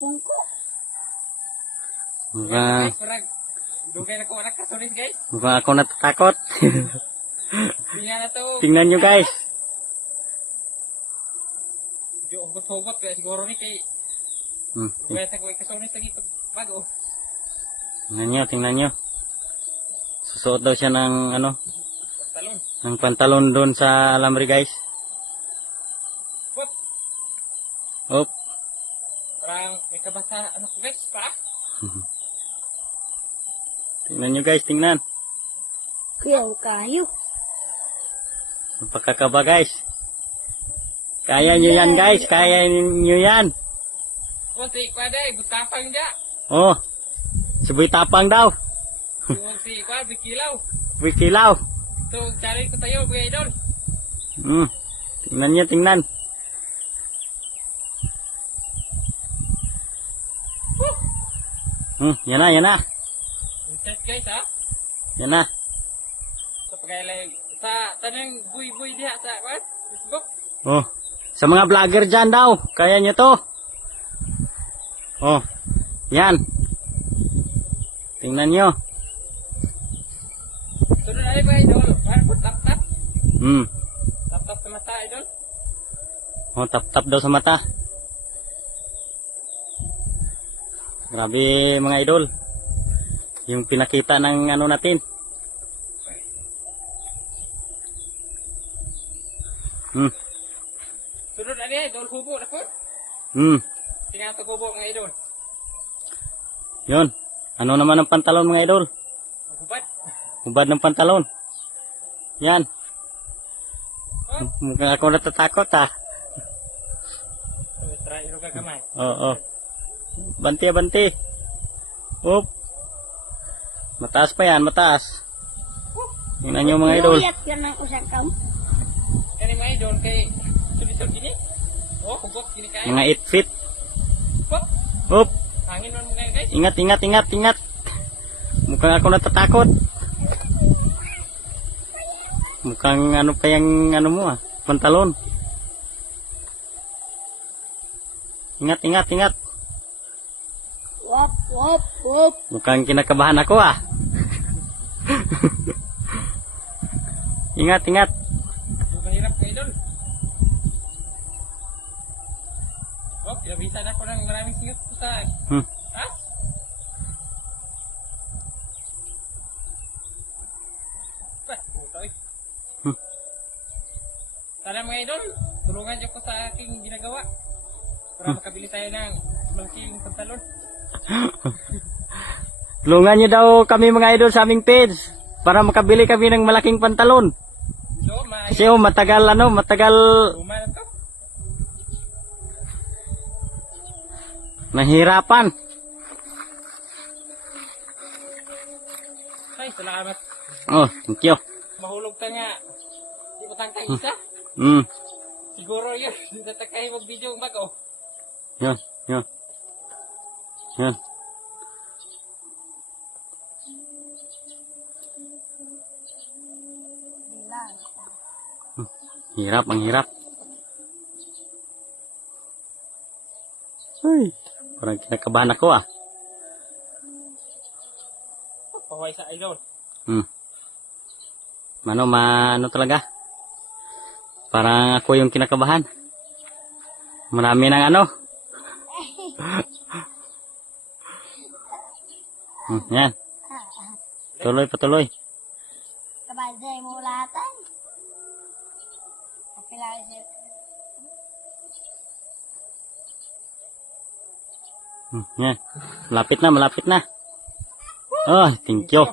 Pungko. Mukhang, Dugay na ko anak kasulis guys. mukhang ako natatakot. Tingnan na to. Tingnan nyo guys. Di hugot-hugot kaya siguro ni kay Hmm. dugay sa ko kasulis lagi pag bago. Tingnan nyo. Susuot daw siya ng ano, Talon. ng pantalon doon sa alamri guys. Put. Op. Parang may kabasa ano ko guys pa. Tingnan nyo guys, tingnan. Kuya, kayo. Napakakaba guys. Kaya nyo yan guys, kaya nyo yan. Kung si Kwaday, butapang dya. Oh, suboy tapang daw. Kung si Kwad, bikilaw. Wikilaw. So, cari ko tayo, mga idol. Tingnan nyo, tingnan. Yan na. Chat guys ha. Yan na. Sa pagkailay, sa tanang buy-buy diha sa what? Facebook. Oh, sa mga vlogger dyan daw, kaya nyo to. Oh, yan. Tingnan nyo. Sunod na mga idol. Parang tap-tap. Tap-tap sa mata idol. Oh, tap-tap daw sa mata. Grabe mga idol. Yung pinakita ng ano natin. Sunod na niya idol, hubo na po. Tingnan ito hubo mga idol. Yun. Ano naman ang pantalon mga idol? Hubad. Hubad ng pantalon. Yan. Oh. Mukhang ako natatakot ah. Try ilo gagamay. Oo. Banti. Oop. Mataas pa yan, mataas. Tingnan nyo mga idol. Luyat yan ng usang kam. Kani mga idol kay sudisod gini. Oh, hugot gini kay. Mga 8 feet. Hop. Oop. Hangin man mga guys. Ingat. Mukhang ako natatakot. Mukhang ano pa yung ano mo ah. Pantalon. Ingat. Wop. Mukhang kinakabahan ako ah. Ingat. Mahirap mga idol. Oh, pinabitan ako ng maraming singot sa taas. Putoy. Sana mga idol, tulungan niyo ko sa aking ginagawa para makabili tayo ng malaking pantalon. Tulungan nyo daw kami mga idol sa aming page para makabili kami ng malaking pantalon. So, Kasi matagal luma na to. nahirapan. Ay, salamat. Oh, thank you. Mahulog ta nga. Di mo tangkang isa. Siguro yun. Natakay mo video ang bago. Yan. Ang hirap. Ay, parang kinakabahan ako ah. Paway sa idol. Ano talaga? Parang ako yung kinakabahan. Marami ng ano. Yan. Patuloy. Kabazay mo ulatan. Kapilay siya. Yan. Malapit na. Oh, thank you.